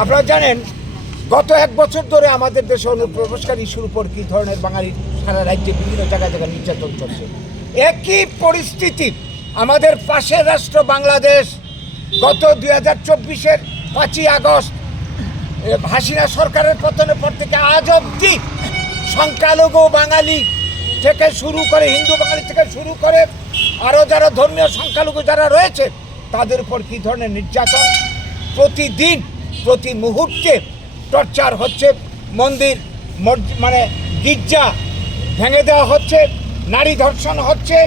আপনারা জানেন, গত এক বছর ধরে আমাদের দেশে অনুপ্রবেশকারী ইস্যুর উপর কী ধরনের বাঙালির সারা রাজ্যে বিভিন্ন জায়গায় জায়গায় নির্যাতন চলছে? একই পরিস্থিতি আমাদের পাশের রাষ্ট্র বাংলাদেশ গত দুই হাজার চব্বিশের পাঁচই আগস্ট হাসিনা সরকারের পতনের পর থেকে আজ অবধি সংখ্যালঘু বাঙালি থেকে শুরু করে, হিন্দু বাঙালি থেকে শুরু করে আরও যারা ধর্মীয় সংখ্যালঘু যারা রয়েছে, তাদের উপর কী ধরনের নির্যাতন প্রতিদিন, প্রতি মুহূর্তে টর্চার হচ্ছে, মন্দির মানে গির্জা ভেঙে দেওয়া হচ্ছে, নারী ধর্ষণ হচ্ছে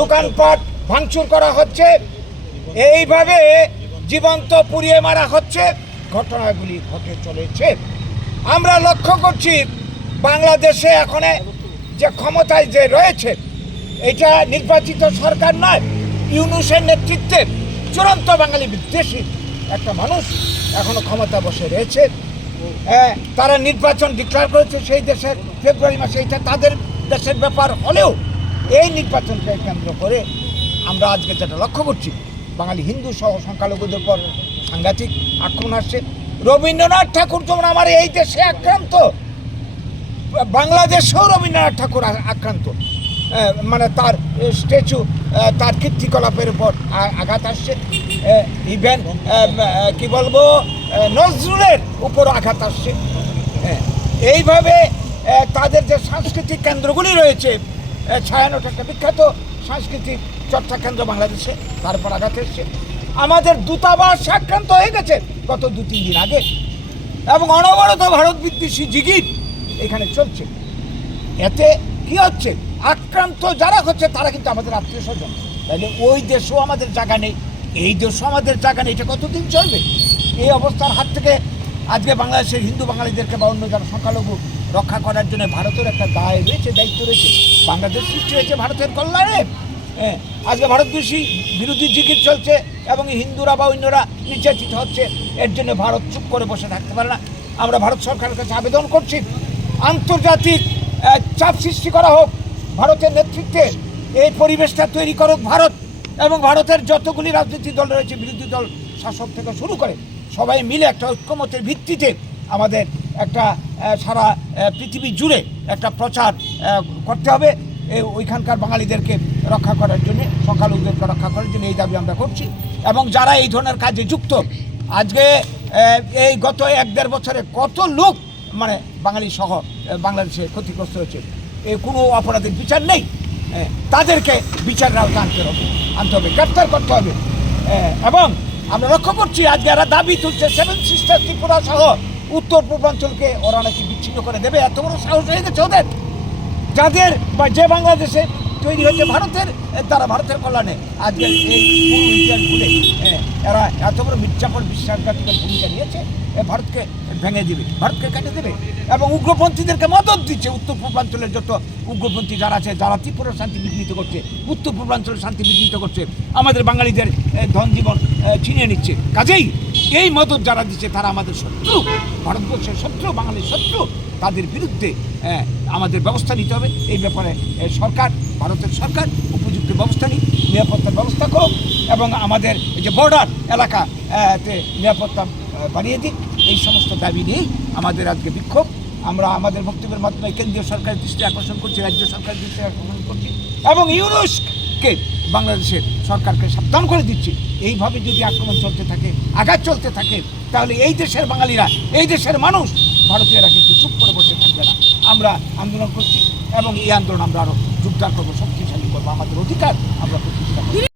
দোকানপাট ভাঙচুর করা হচ্ছে। এইভাবে জীবন্ত পুড়িয়ে মারা হচ্ছে। ঘটনাগুলি ঘটে চলেছে। আমরা লক্ষ্য করছি, বাংলাদেশে এখন যে ক্ষমতায় যে রয়েছে, এটা নির্বাচিত সরকার নয়, ইউনুসের নেতৃত্বে চূড়ান্ত বাঙালি বিদ্বেষী একটা মানুষ এখনও ক্ষমতা বসে রয়েছে। তারা নির্বাচন ডিক্লেয়ার করেছে সেই দেশের ফেব্রুয়ারি মাসে, এটা তাদের দেশের ব্যাপার হলেও এই নির্বাচনকে কেন্দ্র করে আমরা আজকে যেটা লক্ষ্য করছি, বাঙালি হিন্দু সহ সংখ্যালঘুদের পর সাংঘাতিক আক্রমণ আসছে। রবীন্দ্রনাথ ঠাকুর যেমন আমার এই দেশে আক্রান্ত, বাংলাদেশেও রবীন্দ্রনাথ ঠাকুর আক্রান্ত। মানে তার স্ট্যাচু তার কীর্তিকলাপের উপর আঘাত আসছে। ইভেন কি বলব নজরুলের উপর আঘাত আসছে। হ্যাঁ, এইভাবে তাদের যে সাংস্কৃতিক কেন্দ্রগুলি রয়েছে ছায়ানট একটা বিখ্যাত সাংস্কৃতিক চর্চা কেন্দ্র বাংলাদেশে তারপর আঘাত এসছে। আমাদের দূতাবাস আক্রান্ত হয়ে গেছে গত দু তিন দিন আগে। এবং অনবরত ভারত বিদ্বেষী জিগির এখানে চলছে। এতে কি হচ্ছে? আক্রান্ত যারা হচ্ছে, তারা কিন্তু আমাদের আত্মীয় স্বজন। তাহলে ওই দেশও আমাদের জায়গা নেই, এই দেশও আমাদের জায়গা নেই, এটা কতদিন চলবে? এই অবস্থার হাত থেকে আজকে বাংলাদেশের হিন্দু বাঙালিদেরকে বা অন্য যারা সংখ্যালঘু রক্ষা করার জন্য ভারতের একটা দায় রয়েছে, দায়িত্ব রয়েছে, বাংলাদেশ সৃষ্টি হয়েছে ভারতের কল্যাণে। হ্যাঁ আজকে ভারতবর্ষী বিরোধী জিকির চলছে এবং হিন্দুরা বা অন্যরা নির্যাতিত হচ্ছে, এর জন্য ভারত চুপ করে বসে থাকতে পারে না। আমরা ভারত সরকারের কাছে আবেদন করছি, আন্তর্জাতিক চাপ সৃষ্টি করা হোক ভারতের নেতৃত্বে এই পরিবেশটা তৈরি করুক ভারত এবং ভারতের যতগুলি রাজনৈতিক দল রয়েছে, বিরোধী দল, শাসক থেকে শুরু করে সবাই মিলে একটা ঐক্যমতের ভিত্তিতে আমাদের একটা সারা পৃথিবী জুড়ে একটা প্রচার করতে হবে। ওইখানকার বাঙালিদেরকে রক্ষা করার জন্য সংখ্যালঘুদেরকে রক্ষা করার জন্য এই দাবি আমরা করছি। এবং যারা এই ধরনের কাজে যুক্ত, আজকে এই গত এক দেড় বছরে কত লোক মানে বাঙালি সহ বাংলাদেশে ক্ষতিগ্রস্ত হয়েছে কোনো অপরাধের বিচার নেই। তাদেরকে বিচারের আওতা আনতে হবে আনতে হবে, গ্রেপ্তার করতে হবে। এবং আমরা লক্ষ্য করছি আজকে এরা দাবি তুলছে সেভেন সিস্টার ত্রিপুরা সহ উত্তর পূর্বাঞ্চলকে ওরা নাকি বিচ্ছিন্ন করে দেবে। এত বড় সাহস হয়ে গেছে ওদের। যাদের বা যে বাংলাদেশে তৈরি হয়েছে ভারতের তারা ভারতের কল্যাণে। আজকে এই পুরো ইতিহাস ভুলে এরা এত বড় মির্জাপুর বিশ্বাসঘাতকের ভূমিকা নিয়েছে ভারতকে ভেঙে দিবে, ভারতকে কেটে দেবে। এবং উগ্রপন্থীদেরকে মদত দিচ্ছে উত্তর পূর্বাঞ্চলের যত উগ্রপন্থী যারা আছে, যারা ত্রিপুরার শান্তি বিঘ্নিত করছে, উত্তর পূর্বাঞ্চলের শান্তি বিঘ্নিত করছে, আমাদের বাঙালিদের ধন জীবন ছিনিয়ে নিচ্ছে। কাজেই এই মদত যারা দিচ্ছে, তারা আমাদের শত্রু। ভারতবর্ষের শত্রু, বাঙালির শত্রু, তাদের বিরুদ্ধে আমাদের ব্যবস্থা নিতে হবে। এই ব্যাপারে সরকার, ভারতের সরকার উপযুক্ত ব্যবস্থা নিক, নিরাপত্তার ব্যবস্থা করুক এবং আমাদের যে বর্ডার এলাকা তে নিরাপত্তা বাড়িয়ে দিক। এই সমস্ত দাবি নিয়েই আমাদের আজকে বিক্ষোভ। আমরা আমাদের বক্তব্যের মাধ্যমে কেন্দ্রীয় সরকারের দৃষ্টি আকর্ষণ করছি, রাজ্য সরকারের দৃষ্টি আকর্ষণ করছি এবং ইউনুসকে বাংলাদেশের সরকারকে সাবধান করে দিচ্ছি। এইভাবে যদি আক্রমণ চলতে থাকে, আঘাত চলতে থাকে, তাহলে এই দেশের বাঙালিরা, এই দেশের মানুষ ভারতীয়রা কিন্তু চুপ করে বসে থাকবে না। আমরা আন্দোলন করছি এবং এই আন্দোলন আমরা আরও যোগদান করব, শক্তিশালী করব। আমাদের অধিকার আমরা প্রতিষ্ঠা